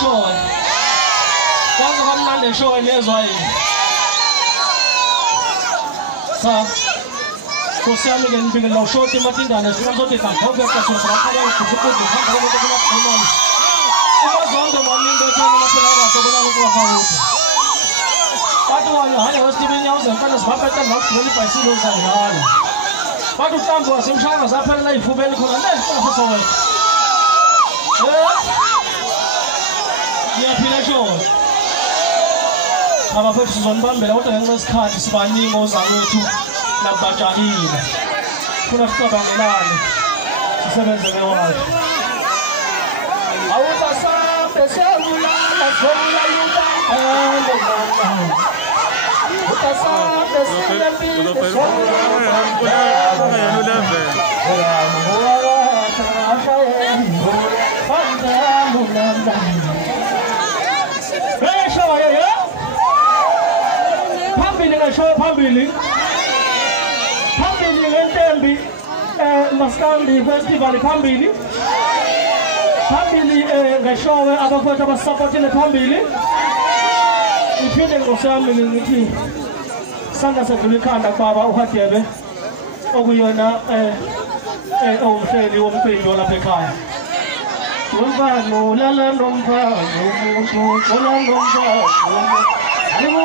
show. Kwanza kamnande show elezwa yini. Sa Kosiami ke nibike lo show te matindana sizote ka hobe ka so sa kaya kufukuza kama ngoto kuna kunani. Uma zonke mamingo tena mapela so kuna kwa faruti. Watu haya hosibini yao zempana sibapeta na kuli paisilo za hala. Watu tambo wasimshanga zapela ifubeni kuna nesi kwa so. Ngiyaphila show. Abafethu sizonibambela kodwa ngenxa yesikhathi sibaningi ozakwethu nakubatshalile. Funa sicabangelane sisebenze ngewayo. Awutasambe sewulala sewula yubamba. Utasambe sewulapile Phambili ngentembi Maskambi festival phambili ngeshowe abafowethu abasupportile phambili iphinde ngosami ngithi sanda sedlula ikhanda baba uHadebe okuyona umhleli womcimbi lapha ekhaya umfana lala nomfana umuntu ola nomfana alimu